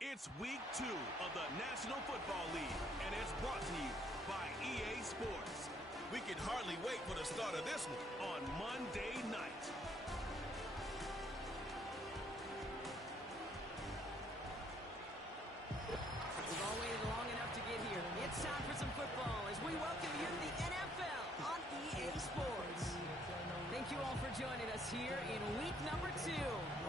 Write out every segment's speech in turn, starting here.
It's week 2 of the National Football League, and it's brought to you by EA Sports. We can hardly wait for the start of this one on Monday night. We've all waited long enough to get here. It's time for some football as we welcome you to the NFL on EA Sports. Thank you all for joining us here in week number 2.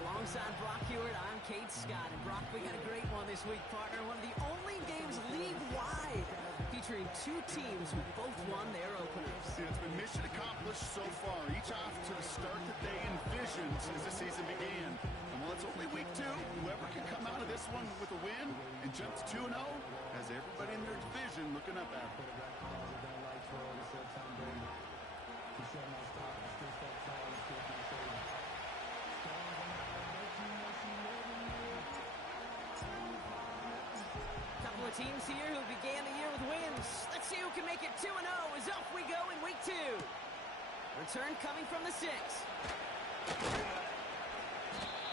Alongside Brock Hewitt, I'm Kate Scott. And Brock, we got a great one this week, partner. One of the only games league-wide featuring 2 teams who both won their openers. Yeah, it's been mission accomplished so far, each off to the start that they envisioned as the season began. And while it's only week 2, whoever can come out of this one with a win and jump to 2-0 has everybody in their division looking up at them. Couple of teams here who began the year with wins. Let's see who can make it 2-0 as off we go in week 2. Return coming from the 6.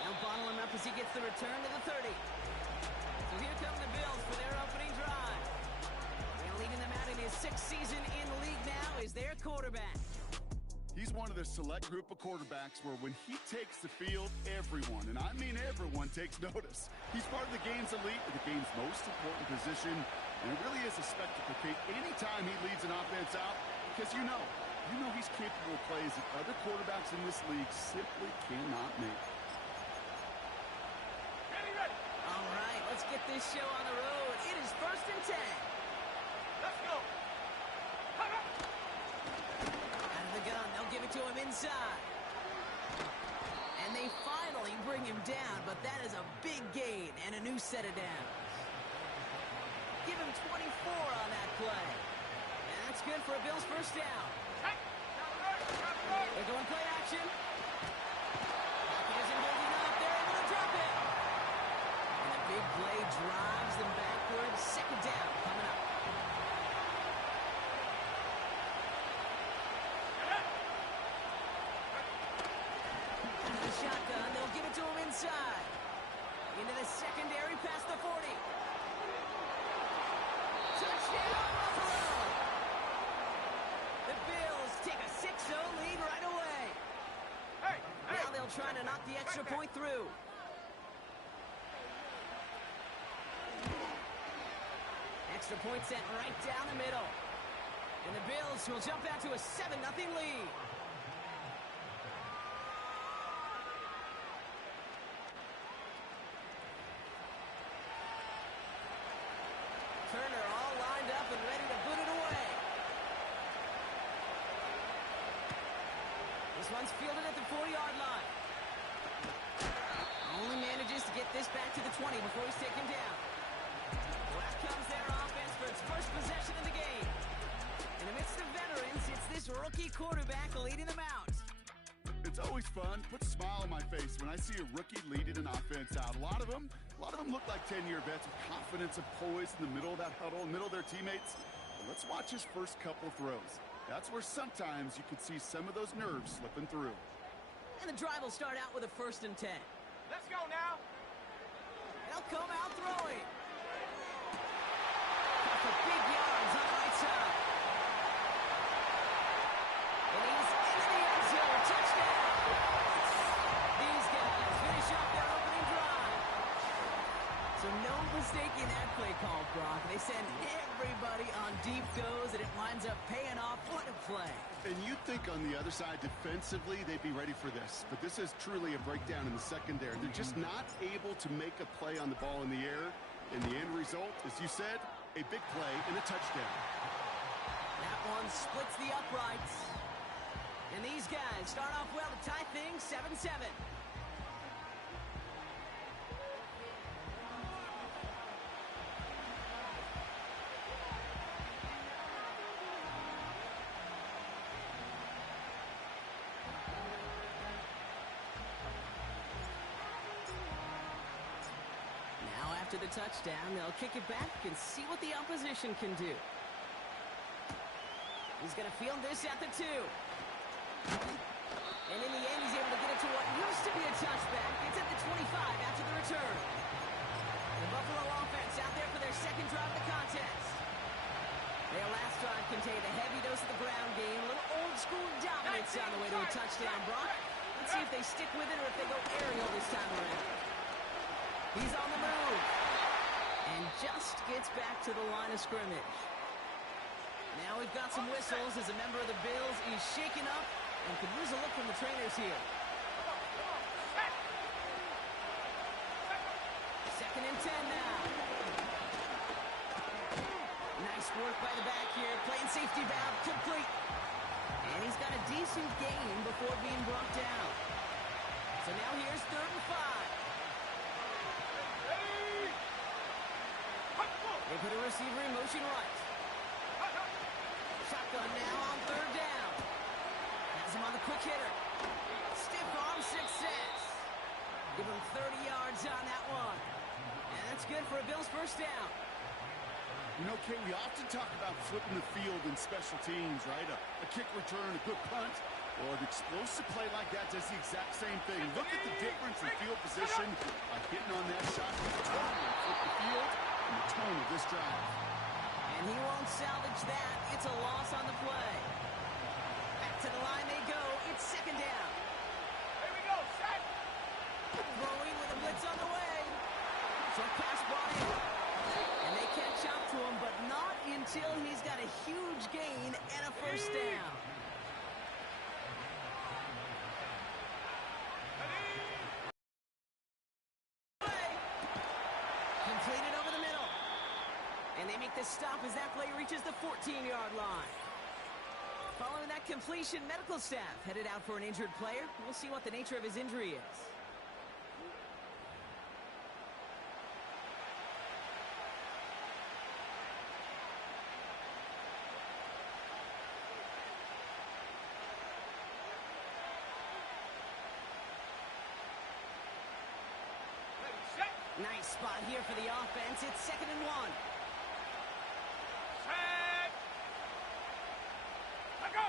Now bottle him up as he gets the return to the 30. So here come the Bills for their opening drive. And leading them out in his 6th season in the league now is their quarterback. He's one of the select group of quarterbacks where when he takes the field, everyone, and I mean everyone, takes notice. He's part of the game's elite, the game's most important position, and it really is a spectacle, Kate, anytime he leads an offense out, because you know he's capable of plays that other quarterbacks in this league simply cannot make. Ready. All right, let's get this show on the road. It is 1st and 10. Let's go. Gun. They'll give it to him inside. And they finally bring him down, but that is a big gain and a new set of downs. Give him 24 on that play. And that's good for a Bills first down. They're going play action. He isn't holding up. They're able to drop it. And the big play drives them backward. 2nd down coming up. Shotgun, they'll give it to him inside. Into the secondary, past the 40. Touchdown, Buffalo! The Bills take a 6-0 lead right away. Now they'll try to knock the extra point through. Extra point sent right down the middle. And the Bills will jump out to a 7-0 lead. Turner all lined up and ready to boot it away. This one's fielded at the 40-yard line. Only manages to get this back to the 20 before he's taken down. Well, out comes their offense for its first possession of the game. And amidst the veterans, it's this rookie quarterback leading them out. It's always fun, puts a smile on my face when I see a rookie leading an offense out. A lot of them look like 10-year vets with confidence and poise in the middle of that huddle, in the middle of their teammates. But let's watch his first couple throws. That's where sometimes you could see some of those nerves slipping through. And the drive will start out with a 1st and 10. Let's go now. They'll come out throwing. Got the big yards on the right side. And he's into the end zone. Touchdown. These guys finish off their opening drive. So no mistaking that play call, Brock. They send everybody on deep goes, and it winds up paying off. What a play. And you'd think on the other side, defensively, they'd be ready for this. But this is truly a breakdown in the secondary. They're just not able to make a play on the ball in the air. And the end result, as you said, a big play and a touchdown. That one splits the uprights. And these guys start off well to tie things 7-7. Now after the touchdown, they'll kick it back and see what the opposition can do. He's going to field this at the 2. And in the end, he's able to get it to what used to be a touchback. It's at the 25 after the return. The Buffalo touchdown, Brock. Let's see if they stick with it or if they go aerial this time around. He's on the move. And just gets back to the line of scrimmage. Now we've got some whistles as a member of the Bills is shaken up and could use a look from the trainers here. 2nd and 10 now. Nice work by the back here. Playing safety valve complete. And he's got a decent gain before being brought down. So now here's 3rd and 5. They put a receiver in motion right. Shotgun now on 3rd down. Has him on the quick hitter. Stiff arm success. Give him 30 yards on that one. And that's good for a Bills first down. You know, Kay, we often talk about flipping the field in special teams, right? A kick return, a good punt, or an explosive play like that does the exact same thing. Look at the difference in field position by hitting on that shot. He totally flipped the field and the tone of this drive. And he won't salvage that. It's a loss on the play. Back to the line they go. It's 2nd down. Here we go, set. Throwing with a blitz on the way. Short pass brought in. And they catch up to him, but not until he's got a huge gain and a first down. Completed over the middle. And they make the stop as that play reaches the 14-yard line. Following that completion, medical staff headed out for an injured player. We'll see what the nature of his injury is. Nice spot here for the offense. It's 2nd and 1. Set. Let go.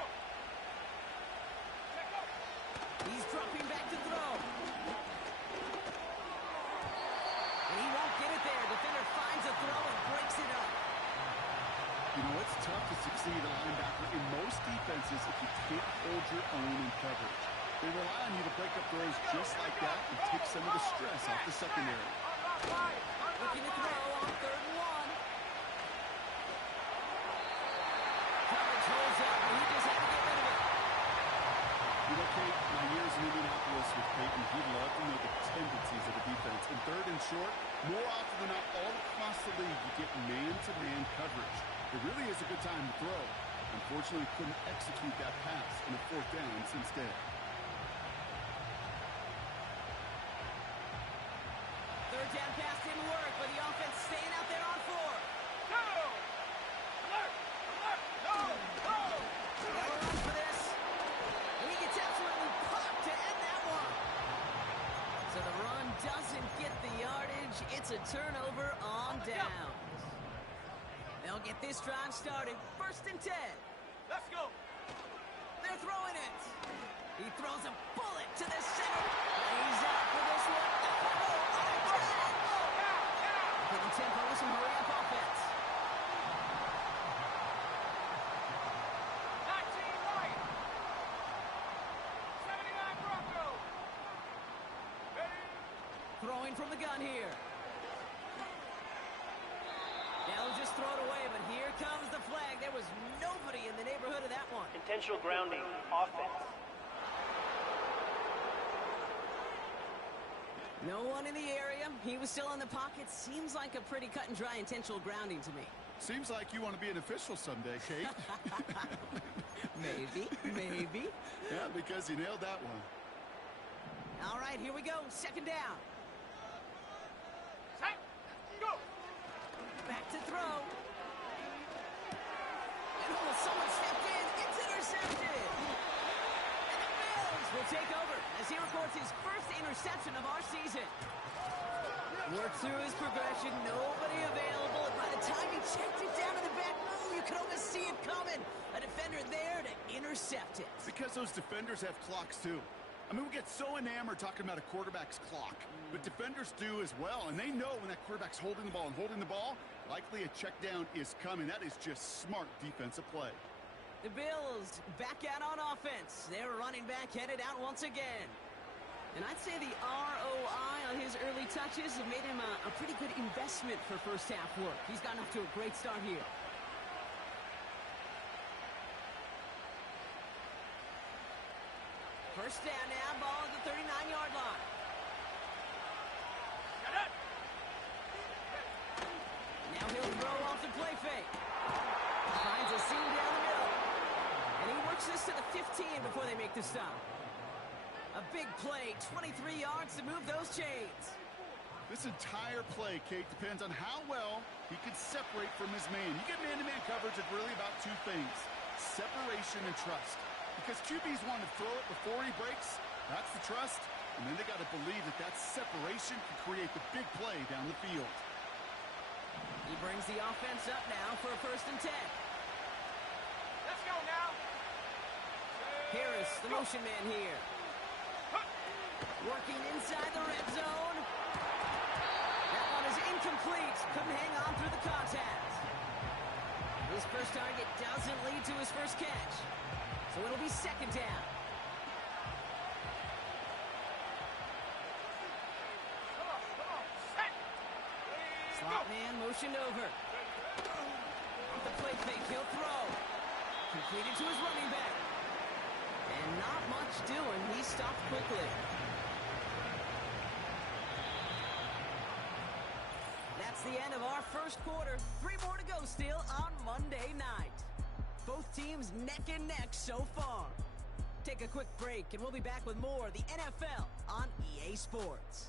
Let go. He's dropping back to throw. And he won't get it there. Defender finds a throw and breaks it up. You know, it's tough to succeed a linebacker in most defenses if you can't hold your own in coverage. They rely on you to break up throws just like that and take some of the stress off the secondary. Looking to throw on 3rd and 1. Coverage holds up, and he just had to get rid of it. You know, Kate, my years in Indianapolis with Peyton, he loved to know the tendencies of the defense. In 3rd and short, more often than not, all across the league, you get man-to-man coverage. It really is a good time to throw. Unfortunately, couldn't execute that pass in a 4th down instead. 3rd down pass didn't work, but the offense staying out there on 4. Go. Alert. Alert. Go. Go. They'll run for this. And he gets absolutely popped to end that one. So the run doesn't get the yardage. It's a turnover on downs. They'll get this drive started. 1st and 10. Let's go. They're throwing it. He throws a bullet to the center. He's out for this one. Getting tempo with some hurry-up offense. 19 right. 79 Broncos. Ready. Throwing from the gun here. They'll just throw it away, but here comes the flag. There was nobody in the neighborhood of that one. Intentional grounding, offense. No one in the area. He was still in the pocket. Seems like a pretty cut and dry intentional grounding to me. Seems like you want to be an official someday, Kate. Maybe. Yeah, because you nailed that one. All right, here we go. 2nd down. Set. Go. Back to throw. And someone stepped in. It's intercepted. And the Bills will take over as he records his first interception of our season. Worked through his progression. Nobody available. And by the time he checked it down in the back row, you could almost see it coming. A defender there to intercept it. Because those defenders have clocks, too. I mean, we get so enamored talking about a quarterback's clock, but defenders do as well, and they know when that quarterback's holding the ball, likely a check down is coming. That is just smart defensive play. The Bills back out on offense. Their running back headed out once again. And I'd say the ROI on his early touches have made him a pretty good investment for first half work. He's gotten off to a great start here. First down now, ball at the 39-yard line. Now he'll throw off the play fake. Finds a seam down the middle. And he works this to the 15 before they make the stop. A big play, 23 yards to move those chains. This entire play, Kate, depends on how well he can separate from his man. You get man-to-man coverage, it's really about two things: separation and trust. Because QBs want to throw it before he breaks, that's the trust. And then they got to believe that that separation can create the big play down the field. He brings the offense up now for a 1st and 10. Let's go now. Harris, the motion man here. Working inside the red zone. That one is incomplete. Couldn't hang on through the contact. His first target doesn't lead to his first catch. So it'll be 2nd down. Come on. Set. Slot man motioned over. Off the play fake, he'll throw. Completed to his running back. And not much doing. He stopped quickly. That's the end of our first quarter. 3 more to go still on Monday night. Both teams neck and neck so far. Take a quick break and we'll be back with more of the NFL on EA Sports.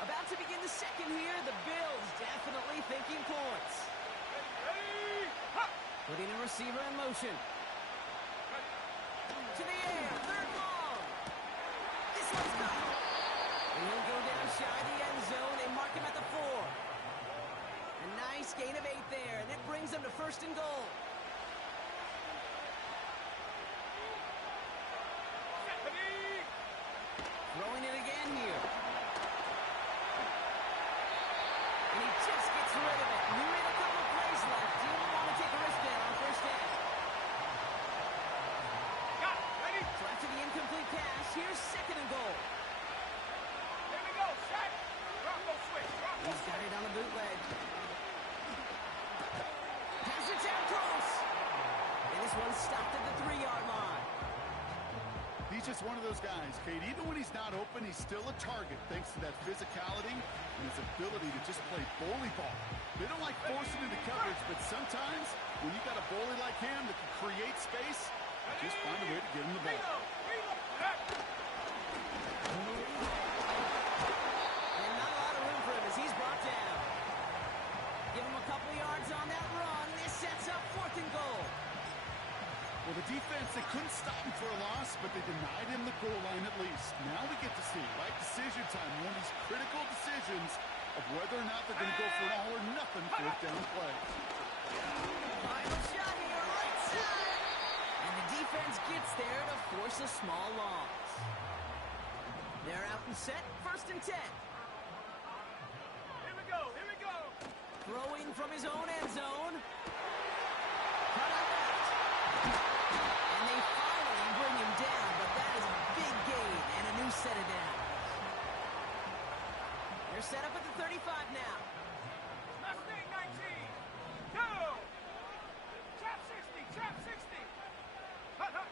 About to begin the second here. The Bills definitely thinking points. Ready. Ha. Putting a receiver in motion. To the air, 3rd long. This one's got it. And he'll go down shy of the end zone. They mark him at the 4. A nice gain of 8 there, and it brings them to 1st and goal. Ready. Throwing it again here. And he just gets rid of it. We had a couple of plays left. He didn't want to take a risk there on 1st down. Got it. Ready. So after the incomplete pass, here's 2nd and goal. Here we go. Set. Bronco switch. Bronco He's got it on the bootleg. Pass it down close. And this one's stopped at the 3-yard line. He's just one of those guys, Kate. Even when he's not open, he's still a target thanks to that physicality and his ability to just play bully ball. They don't like forcing into coverage, but sometimes when you got a bully like him that can create space, just find a way to get him the ball. And not a lot of room for him as he's brought down. Give him a couple yards on that run. This sets up 4th and goal. Well, the defense, they couldn't stop him for a loss, but they denied him the goal line at least. Now we get to see, right, decision time, one of these critical decisions of whether or not they're going to go for an all-or-nothing 4th down play. Final shot here, right side. And the defense gets there to force a small loss. They're out and set, 1st and 10. Here we go. Here we go. Throwing from his own end zone. Cut out left. And they finally bring him down, but that is a big gain and a new set of downs. They're set up at the 35 now. Mustang 19. Go. Trap 60. Trap 60. Hut, hut.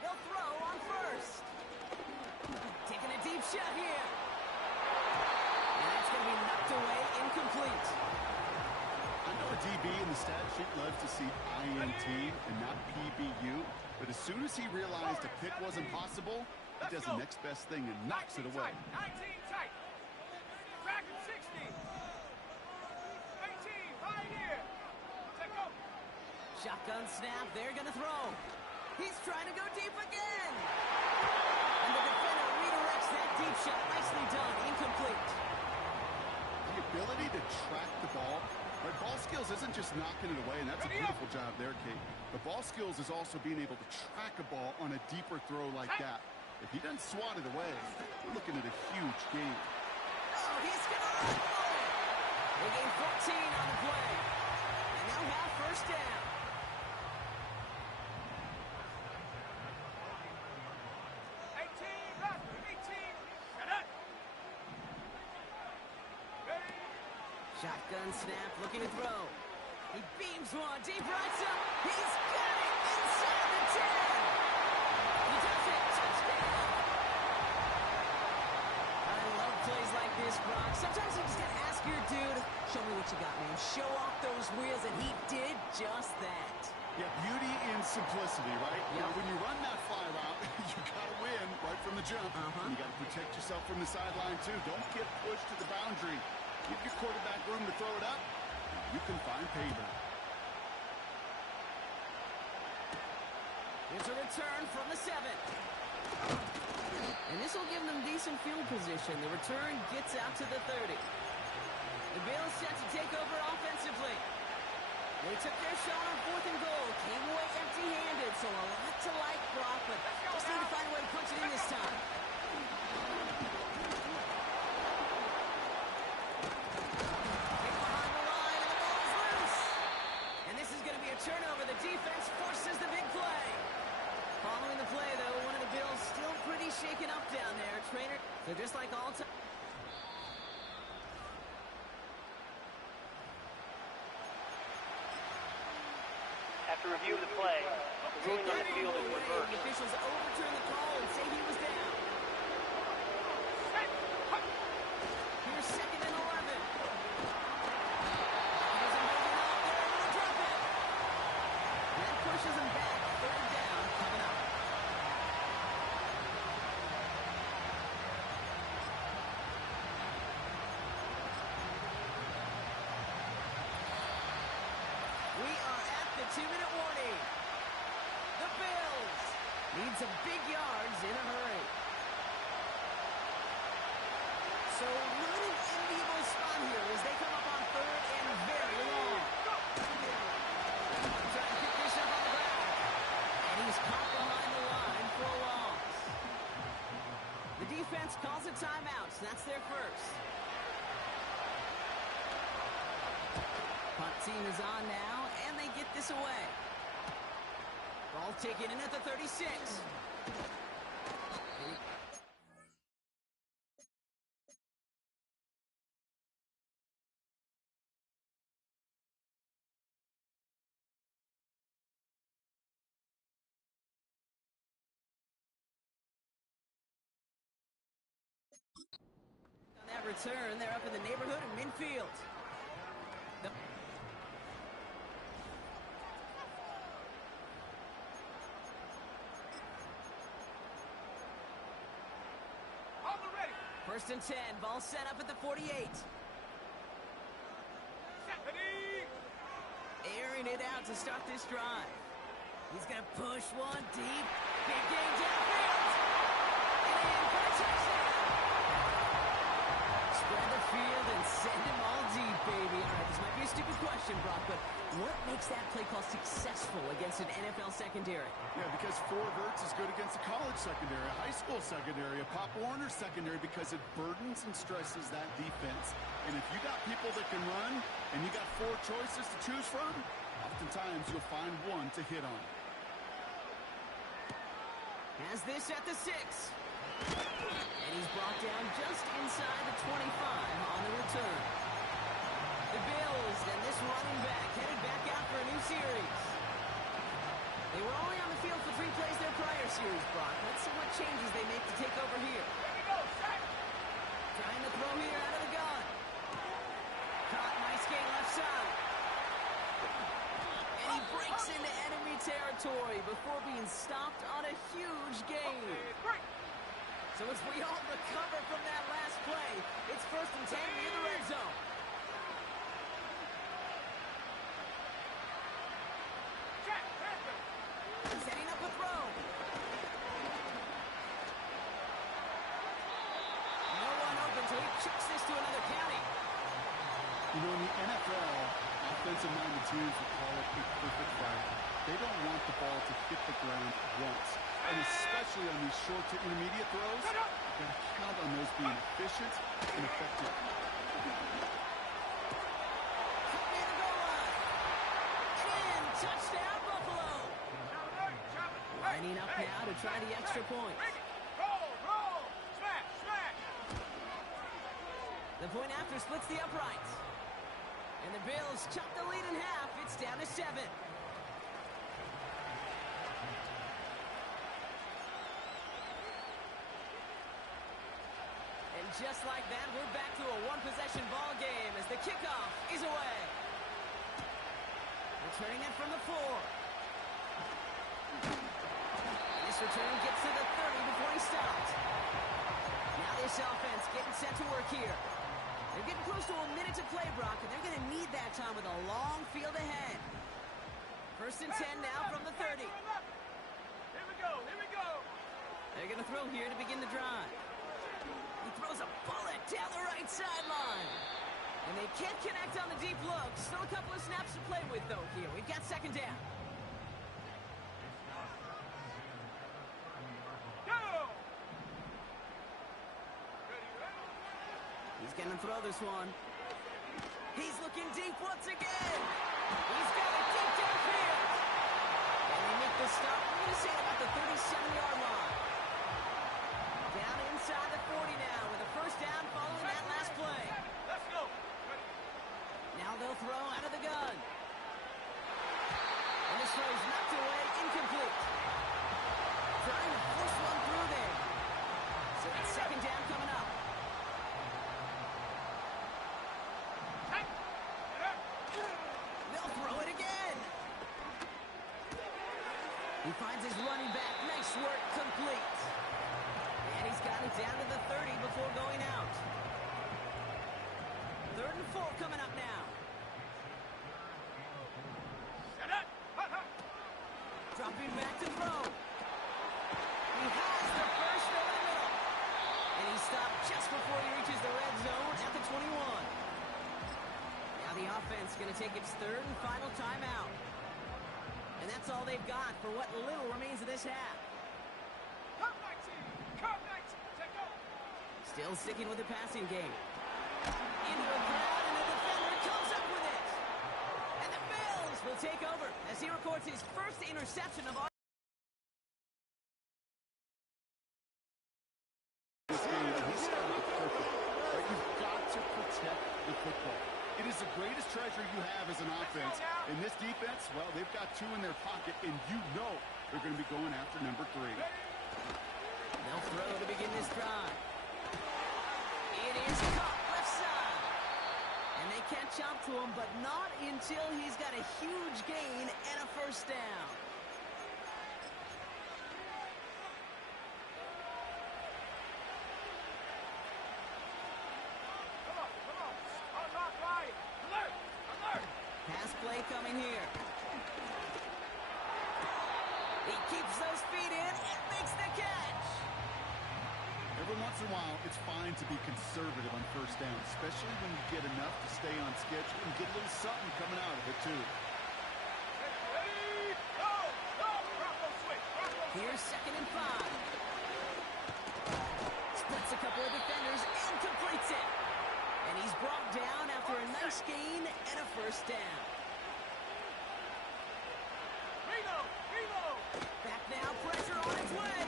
They'll throw on 1st. Taking a deep shot here. And that's going to be knocked away, incomplete. I know a DB in the stat sheet loves to see INT and not PBU, but as soon as he realized a pick wasn't possible, he does the next best thing and knocks it away. 19 tight. Dragon 60. 18. Pioneer. Set go. Shotgun snap, they're going to throw. He's trying to go deep again. And the defender redirects that deep shot. Nicely done, incomplete. The ability to track the ball, right, ball skills skills isn't just knocking it away, and that's a beautiful job there, Kate. The ball skills is also being able to track a ball on a deeper throw like that. If he doesn't swat it away, we're looking at a huge game. Oh, he's going to run for it. They gain 14 on the play. And now have first down. Shotgun snap, looking to throw. He beams one, deep right side. He's got it inside the 10. He does it. Touchdown. I love plays like this, Brock. Sometimes you just got to ask your dude, show me what you got, man. Show off those wheels, and he did just that. Yeah, beauty in simplicity, right? Yep. You know, when you run that fly route, you got to win right from the jump. And you got to protect yourself from the sideline, too. Don't get pushed to the boundary. Give your quarterback room to throw it up. You can find payback. Here's a return from the 7. And this will give them decent field position. The return gets out to the 30. The Bills set to take over offensively. They took their shot on 4th and goal. Came away empty-handed, so a lot to like, Brock, but just need to find a way to punch it in this time. Turnover, the defense forces the big play. Following the play, though, one of the Bills still pretty shaken up down there. Trainer, so just like all time. After review of the play, the ruling on the field is reversed. The officials overturn the call and say he was down. Here's 2nd and 11. Pushes him back. 3rd down coming up. We are at the 2-minute warning. The Bills need some big yards in a hurry. So not an enviable spot here as they come up on 3rd and very long. Trying to pick this up on the ground. And he's caught behind the line for a loss. The defense calls a timeout, so that's their first. Punt team is on now, and they get this away. Ball taken in at the 36. On that return, they're up in the neighborhood of midfield. First and 10, ball set up at the 48. Airing it out to start this drive. He's going to push one deep. Big game downfield. And for a touchdown. Spread the field and send him all deep, baby. All right, this might be a stupid question, Brock, but what makes that play call successful against an NFL secondary? Yeah, because Fort Hurts is good against a college secondary, a high school secondary, a Pop Warner secondary, because it burdens and stresses that defense. And if you got people that can run and you got 4 choices to choose from, oftentimes you'll find one to hit on. Has this at the 6. And he's brought down just inside the 25 on the return. The Bills and this running back headed back out for a new series. They were only on the field for 3 plays their prior series, Brock. Let's see what changes they make to take over here. Trying to throw here out of the gun. Caught, nice gain left side. And he breaks into enemy territory before being stopped on a huge gain. So as we all recover from that last play, it's 1st and 10 in the red zone. Setting up a throw. No one open, so he chucks this to another county. You know, in the NFL, offense defensive-minded teams would call it a perfect fight. They don't want the ball to hit the ground once. And especially on these short to intermediate throws, you've got to count on those being efficient and effective. Near the goal line. And touchdown, Buffalo. Lining up now to try the extra point. Roll. Smash. The point after splits the uprights. And the Bills chop the lead in half. It's down to 7. And just like that, we're back to a one-possession ball game as the kickoff is away. Returning it from the 4. And this return gets to the 30 before he stops. Now this offense getting set to work here. They're getting close to a minute to play, Brock, and they're going to need that time with a long field ahead. 1st and 10 now from the 30. Here we go. They're going to throw here to begin the drive. He throws a bullet down the right sideline. And they can't connect on the deep look. Still a couple of snaps to play with, though, here. We've got 2nd down. He's going to throw this one. He's looking deep once again. He's got it deep downfield. And they make the stop. We're going to say about the 37-yard line. Down inside the 40 now with a 1st down following that last play. Let's go. Now they'll throw out of the gun. And this throw's knocked away, incomplete. Trying to force one through there. So it's 2nd down coming up. They'll throw it again. He finds his running back. Nice work, complete. And he's got it down to the 30 before going out. 3rd and 4 coming up now. Dropping back to throw. He has the first over the middle. And he stopped just before he reaches the red zone at the 21. Now the offense going to take its 3rd and final timeout. And that's all they've got for what little remains of this half. Come 19. Take over. Still sticking with the passing game. Into the crowd, and the defender comes up with it. And the Bills will take over as he records his first interception of all. This game, he started it perfect. But you've got to protect the football. It is the greatest treasure you have as an offense. In this defense, well, they've got 2 in their pocket, and you know they're going to be going after number 3. They'll throw to begin this drive. It is caught left side. And they catch up to him, but not until he's got a huge gain and a 1st down. Come on. Unlock right. Alert. Pass play coming here. He keeps those feet in and makes the catch. Every once in a while, it's fine to be conservative on 1st down, especially when you get enough to stay on schedule and get a little something coming out of it, too. Ready? Go. Bronco switch. Here's 2nd and 5. Splits a couple of defenders and completes it. And he's brought down after a nice gain and a 1st down. Reload. Back now, pressure on its way.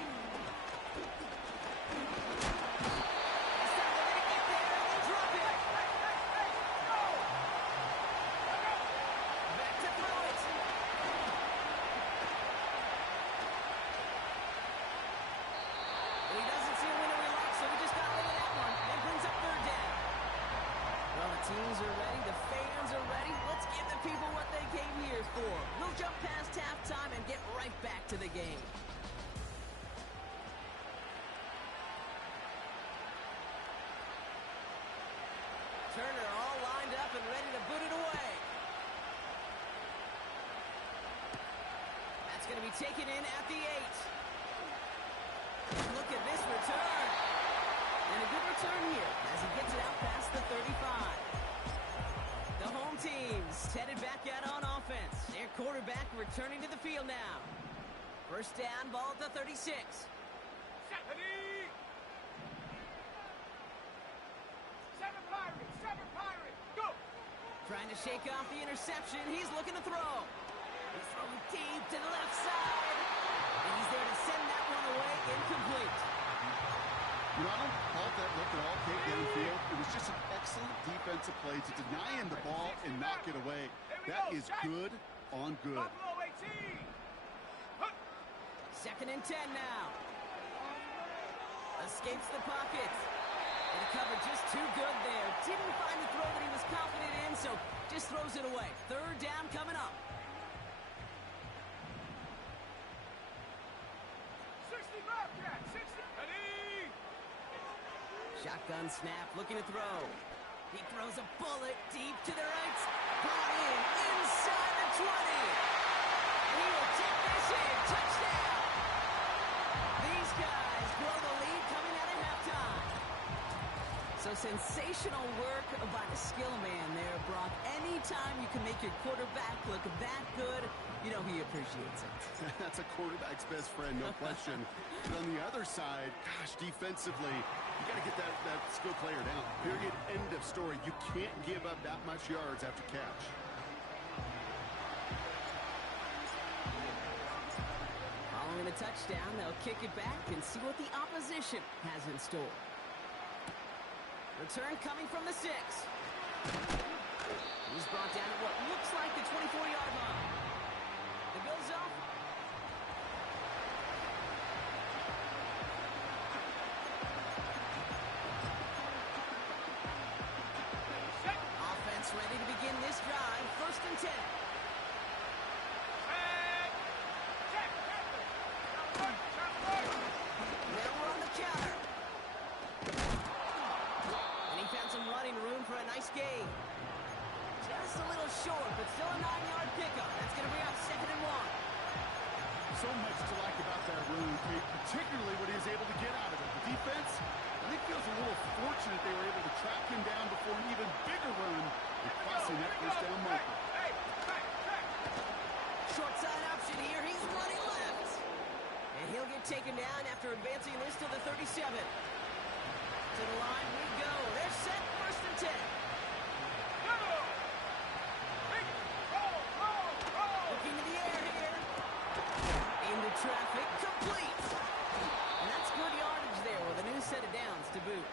This time they're going to get there and they drop it. Go. Back to throw it. He doesn't see a window he likes, so he just got rid of that one. Then brings up 3rd down. Well, the teams are ready. The fans are ready. Let's give the people what they came here for. We'll jump past halftime and get right back to the game. Turner all lined up and ready to boot it away. That's going to be taken in at the 8. Look at this return. And a good return here as he gets it out past the 35. The home team's headed back quarterback returning to the field now. First down, ball at the 36. Ready? Seven Pirates, go! Trying to shake off the interception. He's looking to throw. He's throwing deep to the left side. And he's there to send that one away, incomplete. You know, I don't fault that look at all, Kate, downfield. It was just an excellent defensive play to deny him the ball and knock it away. That is good on good. Buffalo 18. Second and 10 now. Escapes the pocket. And the cover just too good there. Didn't find the throw that he was confident in, so just throws it away. Third down coming up. 60 Bobcat, 60. Ready? Shotgun snap, looking to throw. He throws a bullet deep to the right. Brought in inside the 20. And he will take this in. Touchdown. These guys blow the lead coming out of halftime. So sensational work by the skill man there, Brock. Anytime you can make your quarterback look that good, you know he appreciates it. That's a quarterback's best friend, no question. But on the other side, gosh, defensively, you got to get that skill player down. Period. End of story. You can't give up that much yards after catch. Following a touchdown, they'll kick it back and see what the opposition has in store. Return coming from the 6. He's brought down at what looks like the 24-yard line. The Bills off. Offense ready to begin this drive. First and 10. Now we're on the counter. And he found some running room for a nice gain. Just a little short, but still a 9-yard pickup. That's going to bring up 2nd and 1. So much to like about that run, Kate, particularly what he was able to get out of it. The defense, I think, feels a little fortunate they were able to track him down before an even bigger run and crossing that first down marker. Short side option here. He's running left. And he'll get taken down after advancing this to the 37. To the line we go. They're set. First and 10. Looking to the air here. Into traffic. Complete. And that's good yardage there with a new set of downs to boot.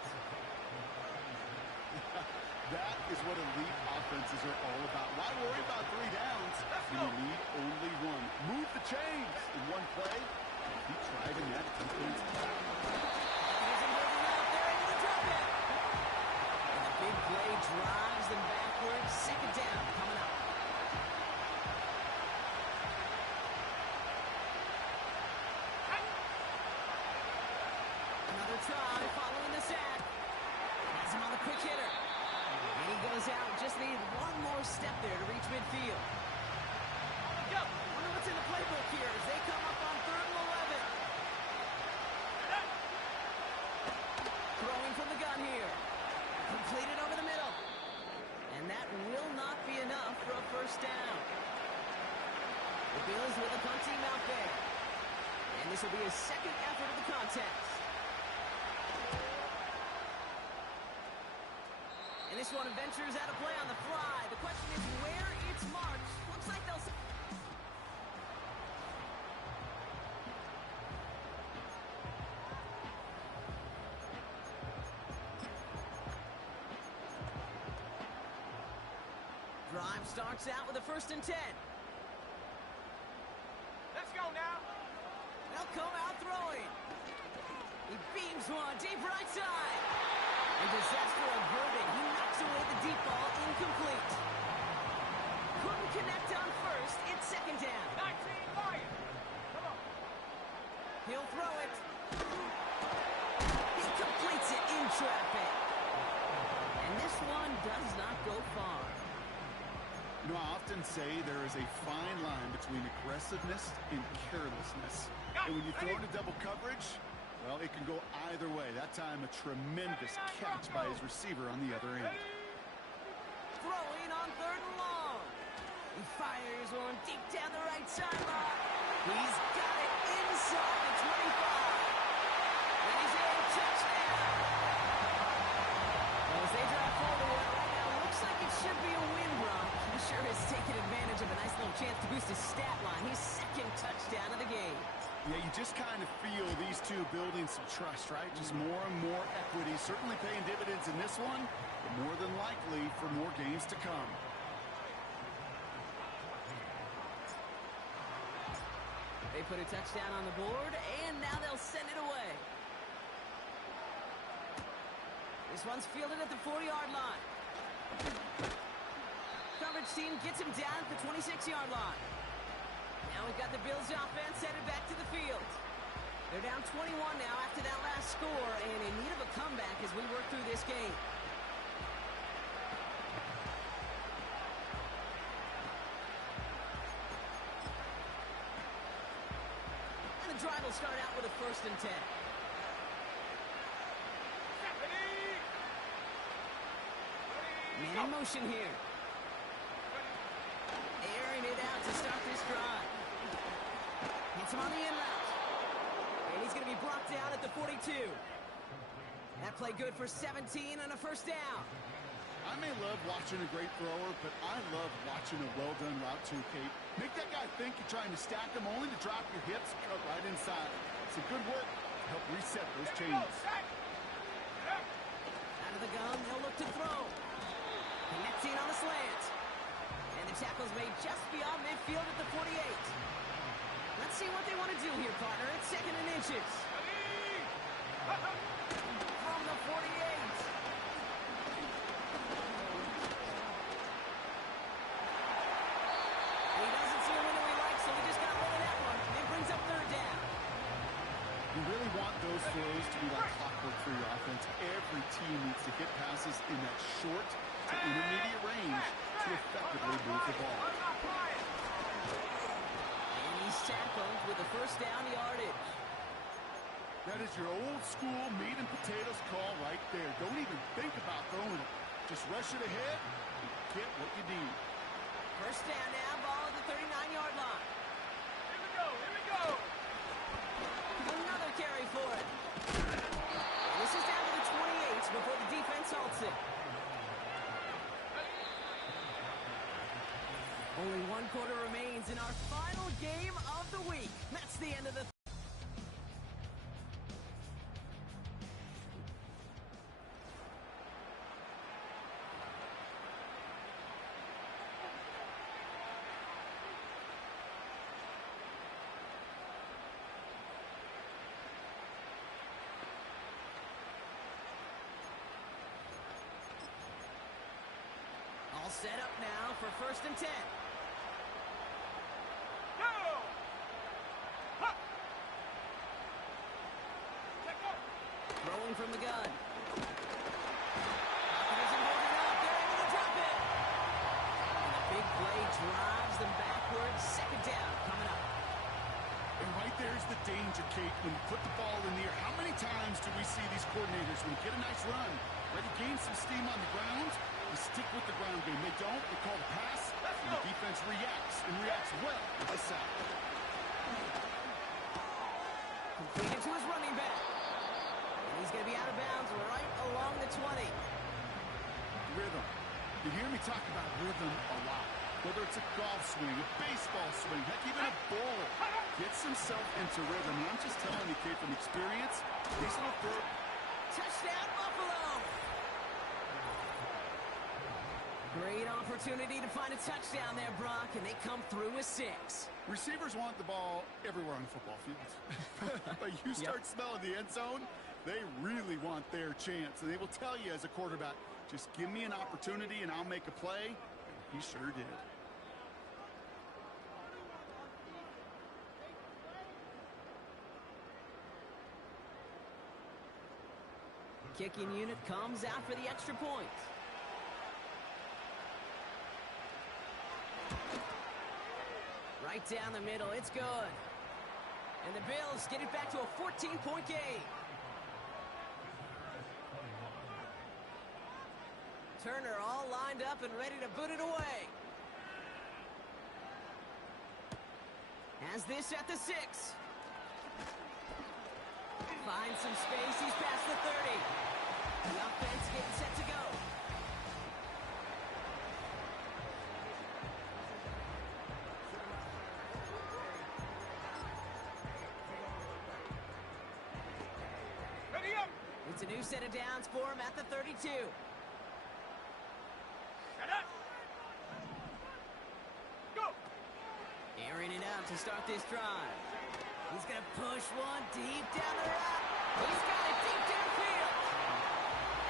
That is what elite offenses are all about. Why worry about 3 downs when you need only 1? Move the chains in one play. Keep driving that defense back. He's moving out there into the drop it. And the big play drives them backwards. Second down coming up. Another try following the sack. Has him on the quick hitter. And he goes out. Just needed one more step there to reach midfield. Go. Wonder what's in the playbook here as they come up on 3rd and 11. Throwing from the gun here. Completed over the middle. And that will not be enough for a first down. The Bills with a punt team out there. And this will be his second effort of the contest. And this one ventures out of play on the fly. The question is where it's marked. Looks like they'll... Drive starts out with a 1st and 10. Let's go now. They'll come out throwing. He beams one deep right side. And disaster averted. He knocks away the deep ball, incomplete. Couldn't connect on 1st. It's 2nd down. 19 Lions. Come on. He'll throw it. He completes it in traffic. And this one does not go far. You know, I often say there is a fine line between aggressiveness and carelessness. And when you throw into double coverage, well, it can go either way. That time, a tremendous catch by his receiver on the other end. Throwing on 3rd and long. He fires Here's one deep down the right sideline. He's got it inside the 25. And he's in. Touchdown. Well, as they drive forward right now, looks like it should be a win, Brock. He sure has taken advantage of a nice little chance to boost his stat line. His second touchdown of the game. Yeah, you just kind of feel these two building some trust, right? Just more and more equity. Certainly paying dividends in this one, but more than likely for more games to come. They put a touchdown on the board, and now they'll send it away. This one's fielded at the 40-yard line. Coverage team gets him down at the 26-yard line. Now we've got the Bills offense headed back to the field. They're down 21 now after that last score, and in need of a comeback as we work through this game. And the drive will start out with a 1st and 10. Man in motion here. Airing it out to start this drive. Hits him on the in route. And he's going to be brought down at the 42. That play good for 17 and a 1st down. I may love watching a great thrower, but I love watching a well-done route too, Kate. Make that guy think you're trying to stack him only to drop your hips, cut right inside. Some good work to help reset those chains. Out of the gun, they'll look to throw. Connecting on a slant. And the tackle's made just beyond midfield at the 48. Let's see what they want to do here, partner. It's 2nd and inches. From the 48. He doesn't see a window he likes, so he just got rid of that one. It brings up 3rd down. You really want those throws to be like clockwork for your offense. Every team needs to hit passes in that short to intermediate range to effectively move the ball. And he's tackled with a 1st down yardage. That is your old school meat and potatoes call right there. Don't even think about throwing it. Just rush it ahead and get what you need. 1st down now, ball at the 39-yard line. Here we go, here we go. Another carry for it. And this is down to the 28 before the defense halts it. Only 1 quarter remains in our final game of the week. That's the end of the... All set up now for 1st and 10. Go! Huh. Check up. Throwing from the gun. Isn't holding up. They're able to drop it. And the big play drives them backwards. 2nd down coming up. And right there's the danger, Kate, when you put the ball in the air. How many times do we see these coordinators, when you get a nice run, ready to gain some steam on the ground, you stick with the ground game. They don't. They call the pass, and the defense reacts, and reacts well with the sack. Completed to his running back. And he's going to be out of bounds right along the 20. Rhythm. You hear me talk about rhythm a lot. Whether it's a golf swing, a baseball swing, heck, even a bowler gets himself into rhythm. And I'm just telling you, Kate, from experience, these little throw. Touchdown, Buffalo! Great opportunity to find a touchdown there, Brock, and they come through with 6. Receivers want the ball everywhere on the football field. But you start smelling the end zone, they really want their chance. And they will tell you as a quarterback, just give me an opportunity and I'll make a play. And he sure did. Kicking unit comes out for the extra point. Right down the middle, it's good. And the Bills get it back to a 14-point game. Turner all lined up and ready to boot it away. Has this at the 6. Finds some space. He's past the 30. The offense getting set to go. Ready up. It's a new set of downs for him at the 32. Set up. Go. Airing it out to start this drive. He's going to push one deep down the route. He's got it deep downfield.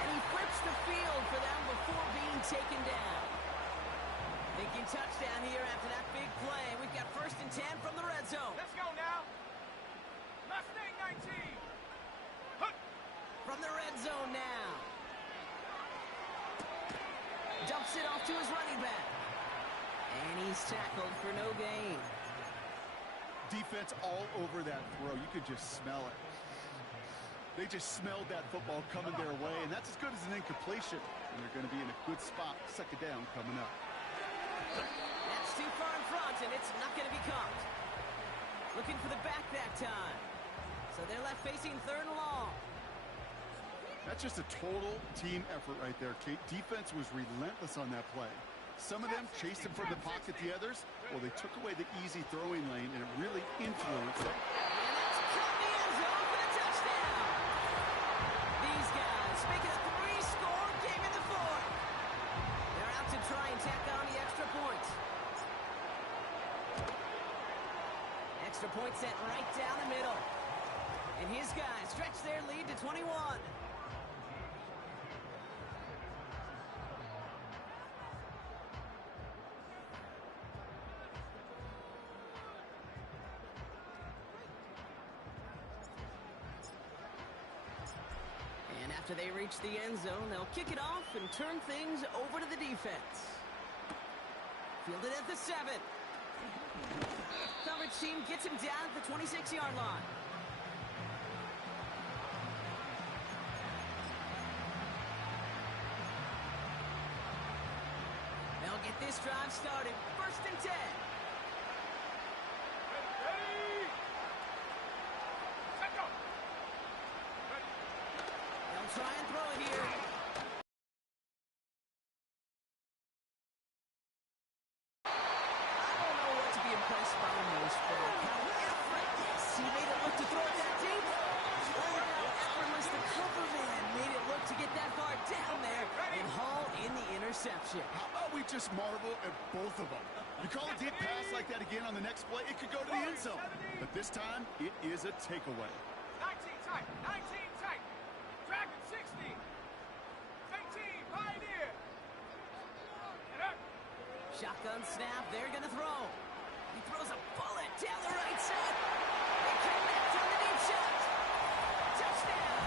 And he flips the field for them before being taken down. Thinking touchdown here after that big play. We've got 1st and 10 from the red zone. Let's go now. Mustang 19. Hook. From the red zone now. Dumps it off to his running back. And he's tackled for no gain. Defense all over that throw. You could just smell it. They just smelled that football coming their way, and that's as good as an incompletion. And they're going to be in a good spot, 2nd down coming up. That's too far in front, and it's not going to be caught. Looking for the back that time. So they're left facing 3rd and long. That's just a total team effort right there, Kate. Defense was relentless on that play. Some of them chased him from the pocket. The others, well, they took away the easy throwing lane, and it really influenced them. And that's caught in the end zone for the touchdown. These guys make it a 3-score game in the 4th. They're out to try and tack on the extra point. Extra point set right down the middle. And his guys stretch their lead to 21. And after they reach the end zone, they'll kick it off and turn things over to the defense. Fielded at the 7. Coverage team gets him down at the 26-yard line. They'll get this drive started. 1st and 10. Ready. Set go. Ready. They'll try and throw it here. I don't know what to be impressed by most, but how effortless he made it look to throw it that deep. Or how effortless the cover man made it look to get that far down there and haul in the interception. How about we just marvel at both of them? You call a deep pass like that again on the next play, it could go to the end zone. But this time, it is a takeaway. 19 tight. 19 tight. Dragon 60. 18 Pioneer. Get up. Shotgun snap, they're going to throw. He throws a bullet down the right side. They connect on the deep shot. Touchdown.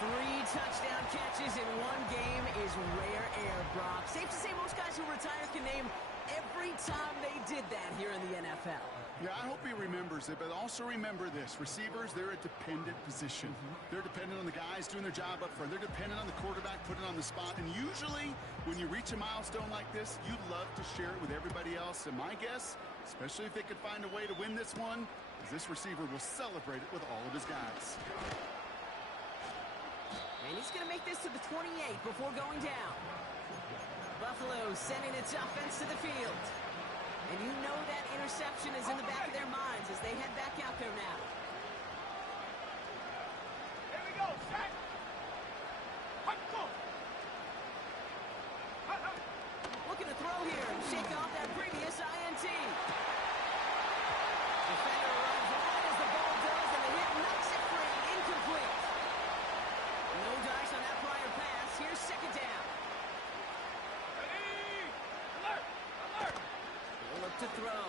3 touchdown catches in one game is rare air, Brock. Safe to say most guys who retire can name every time they did that here in the NFL. Yeah, I hope he remembers it, but also remember this. Receivers, they're a dependent position. They're dependent on the guys doing their job up front. They're dependent on the quarterback putting on the spot. And usually, when you reach a milestone like this, you'd love to share it with everybody else. And my guess, especially if they could find a way to win this one, is this receiver will celebrate it with all of his guys. And he's going to make this to the 28 before going down. Buffalo sending its offense to the field. And you know that interception is in the back of their minds as they head back out there now. Here we go. Set. Hut, go. Hut, hut. Looking to throw here and shake off that previous INT. Defender runs right as the ball does, and the hit knocks it free. Incomplete. No dice on that prior pass. Here's 2nd down. Ready. Alert. Alert. They'll look to throw.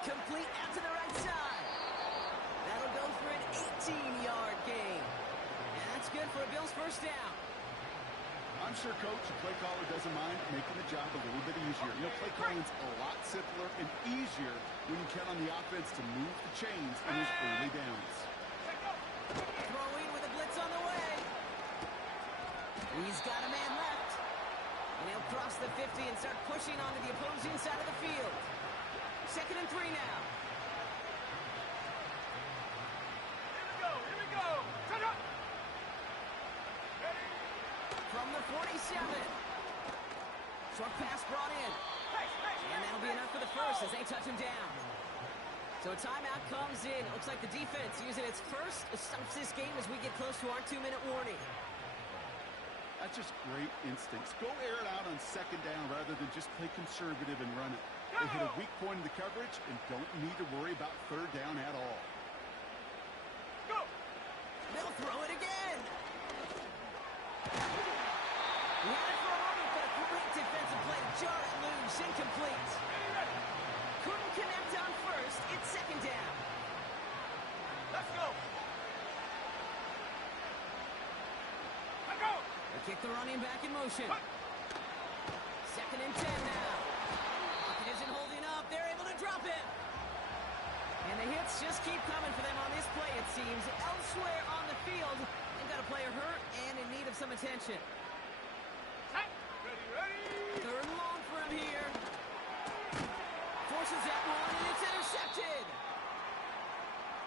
Complete out to the right side. That'll go for an 18-yard gain. And that's good for a Bills 1st down. I'm sure, Coach, the play caller doesn't mind making the job a little bit easier. You know, play calling's a lot simpler and easier when you count on the offense to move the chains on those early downs. Throwing with a blitz on the way. He's got a man left. And he'll cross the 50 and start pushing onto the opposing side of the field. 2nd and 3 now. Here we go. Set up. Ready? From the 47. Short pass brought in. And that'll be enough for the first as they touch him down. So a timeout comes in. It looks like the defense using its first stops this game as we get close to our 2-minute warning. That's just great instincts. Go air it out on 2nd down rather than just play conservative and run it. They hit a weak point in the coverage and don't need to worry about 3rd down at all. Go. They'll throw it again. He had it for a moment, but a great defensive play to jar it loose. Incomplete. Couldn't connect on 1st. It's 2nd down. Let's go. Let's go. They kick the running back in motion. 2nd and 10 now. Pocket isn't holding up. They're able to drop it. And the hits just keep coming for them on this play, it seems. Elsewhere on the field, they've got a player hurt and in need of some attention. Ready. 3rd and long for him here. Forces that one, and it's intercepted.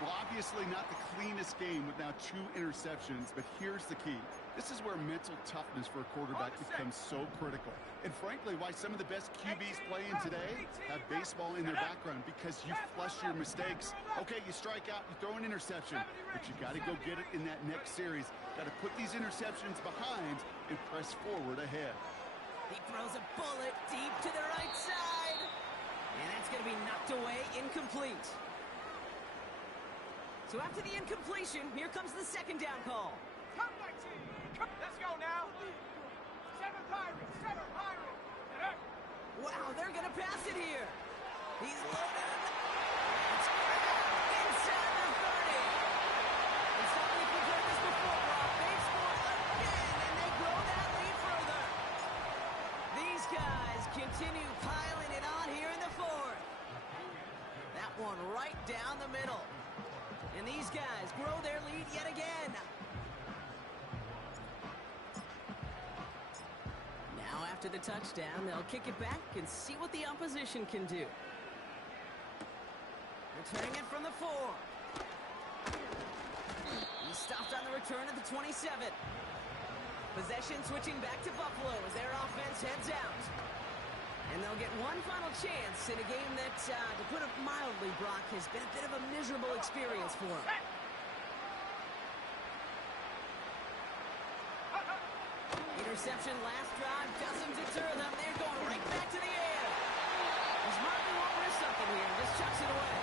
Well, obviously not the cleanest game with now 2 interceptions, but here's the key. This is where mental toughness for a quarterback becomes so critical. And frankly, why some of the best QBs playing today have baseball in their background, because you flush your mistakes. Okay, you strike out, you throw an interception, but you got to go get it in that next series. Got to put these interceptions behind and press forward ahead. He throws a bullet deep to the right side. And that's going to be knocked away, incomplete. So after the incompletion, here comes the 2nd down call. Come, my team. Come. Let's go now. 7 Pirates. 7 Pirates. Wow, they're going to pass it here. He's loaded. It's inside the 30. It's not like we've heard this before, Rob. They've scored again, and they grow that lead further. These guys continue piling it on here in the 4th. That one right down the middle. And these guys grow their lead yet again. Now after the touchdown, they'll kick it back and see what the opposition can do. Returning it from the 4. He stopped on the return at the 27. Possession switching back to Buffalo as their offense heads out. And they'll get one final chance in a game that, to put it mildly, Brock, has been a bit of a miserable experience for them. Interception last drive doesn't deter them. They're going right back to the air. He's marking over something here and just chucks it away.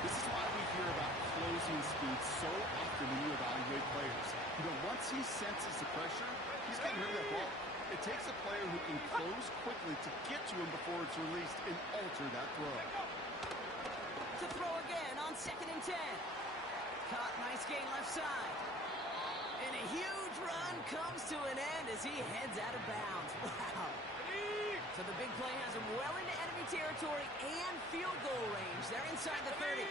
This is why we hear about closing speed so often when you evaluate players. You know, once he senses the pressure, he's getting rid of that ball. It takes a player who can close quickly to get to him before it's released and alter that throw. To throw again on 2nd and 10. Caught, nice gain left side. And a huge run comes to an end as he heads out of bounds. Wow. So the big play has him well into enemy territory and field goal range. They're inside the 30.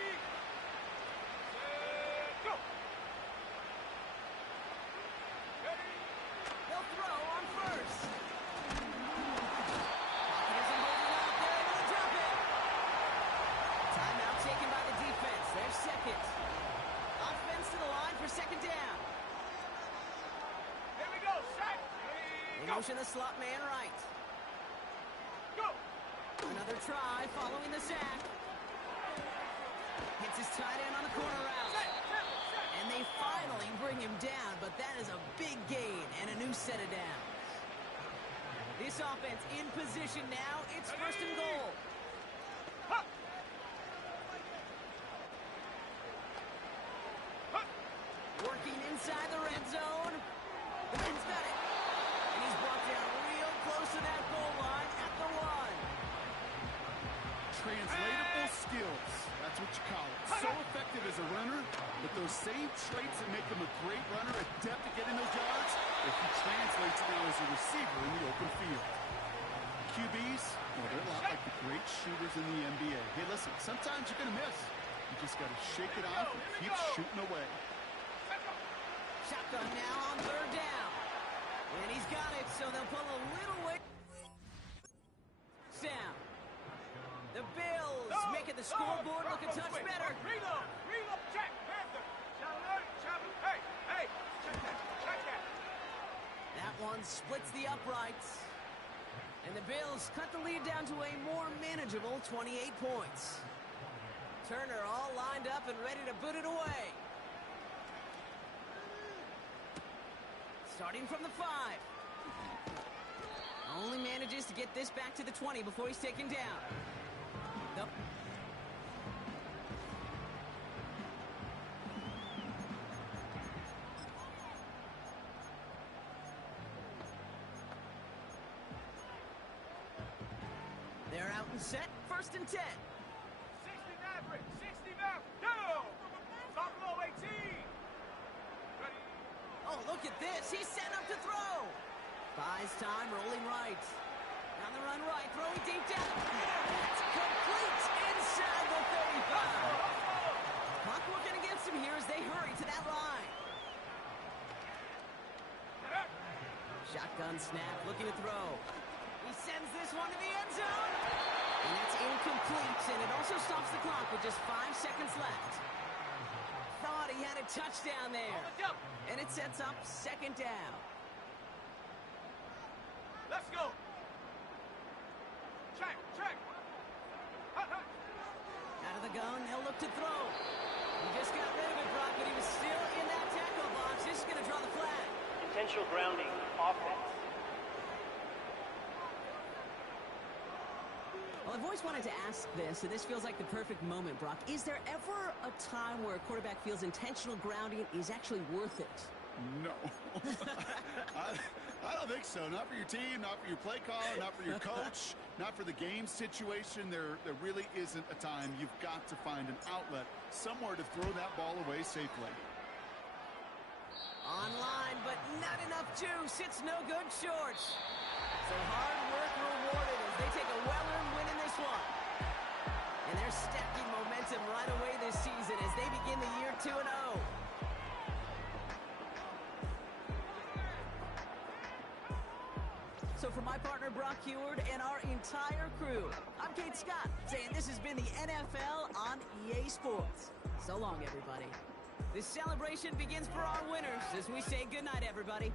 Go. They'll throw on 1st. Pocket isn't holding up. They're able to drop it. Timeout taken by the defense. They're 2nd. Offense to the line for 2nd down. Here we go. Set. They Go. motion the slot man right. Go. Another try following the sack. Hits his tight end on the corner route. And they finally bring him down, but that is a big gain and a new set of downs. This offense in position now. It's 1st and goal. Working inside the red zone. The man's got it. And he's brought down real close to that goal line at the 1. Translatable skills. That's what you call it. So effective as a runner, but those same traits that make him a great runner, adept at getting those yards, if he translates now as a receiver in the open field. QBs, well, they're a lot like the great shooters in the NBA. Hey, listen, sometimes you're going to miss. You just got to shake it off and keep shooting away. Shotgun now on 3rd down. And he's got it, so they'll pull a little way down. The Bills making the scoreboard look a touch better. Reload. Check. Panther. Hey. Check that. That one splits the uprights. And the Bills cut the lead down to a more manageable 28 points. Turner all lined up and ready to boot it away. Starting from the 5. Only manages to get this back to the 20 before he's taken down. Nope. They're out and set. 1st and 10. 60 Maverick. 60 Maverick. Go! Buffalo 18. Ready. Oh, look at this. He's set up to throw. Buys time, rolling right. On the run right, throwing deep down. It's complete inside the 35. Clock working against him here as they hurry to that line. Shotgun snap, looking to throw. He sends this one to the end zone. And that's incomplete, and it also stops the clock with just 5 seconds left. Thought he had a touchdown there. And it sets up 2nd down. Let's go. Check. Out of the gun, they'll look to throw. He just got rid of it, Brock, but he was still in that tackle box. This is going to draw the flag. Intentional grounding, offense. Well, I've always wanted to ask this, and this feels like the perfect moment, Brock. Is there ever a time where a quarterback feels intentional grounding is actually worth it? No. I don't think so. Not for your team, not for your play caller, not for your coach, not for the game situation. There really isn't a time. You've got to find an outlet, somewhere to throw that ball away safely. Online, but not enough juice. It's no good short. So hard work rewarded as they take a well-earned win in this one. And they're stacking momentum right away this season as they begin the year 2-0. So for my partner, Brock Heward, and our entire crew, I'm Kate Scott, saying this has been the NFL on EA Sports. So long, everybody. This celebration begins for our winners as we say goodnight, everybody.